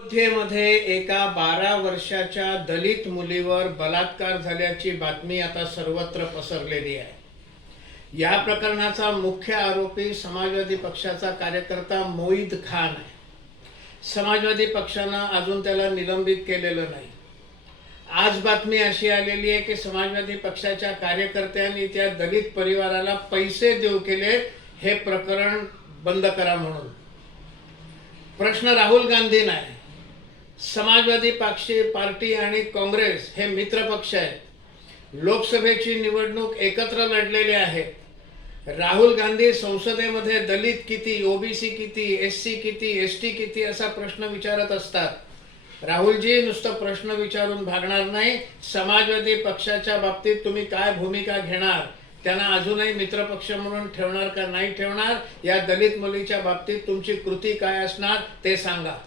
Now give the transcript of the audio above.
अयोध्येमध्ये एका 12 वर्षाच्या दलित मुलीवर बलात्कार झाल्याची बातमी आता सर्वत्र पसरलेली आहे। या प्रकरणाचा मुख्य आरोपी समाजवादी पक्षाचा कार्यकर्ता मोईद खान आहे। समाजवादी पक्षाने अजून त्याला निलंबित केलेलं नाही। आज बातमी अशी आलेली आहे की समाजवादी पक्षाच्या कार्यकर्त्यांनी त्या दलित परिवाराला पैसे देऊ केले हे प्रकरण बंद करा म्हणून। प्रश्न राहुल गांधी नाही, समाजवादी पार्टी आणि काँग्रेस हे मित्र पक्ष आहेत। लोकसभेची निवडणूक एकत्र लढलेले आहेत। राहुल गांधी संसदेमध्ये दलित किती, ओबीसी किती, एससी किती, एसटी किती असा प्रश्न विचारत असतात। राहुलजी नुसतं प्रश्न विचारून भागणार नाही। समाजवादी पक्षाच्या बाबतीत तुम्ही काय भूमिका घेणार, त्यांना अजूनही मित्रपक्ष म्हणून ठेवणार का नाही ठेवणार, या दलित मुलीच्या बाबतीत तुमची कृती काय असणार ते सांगा।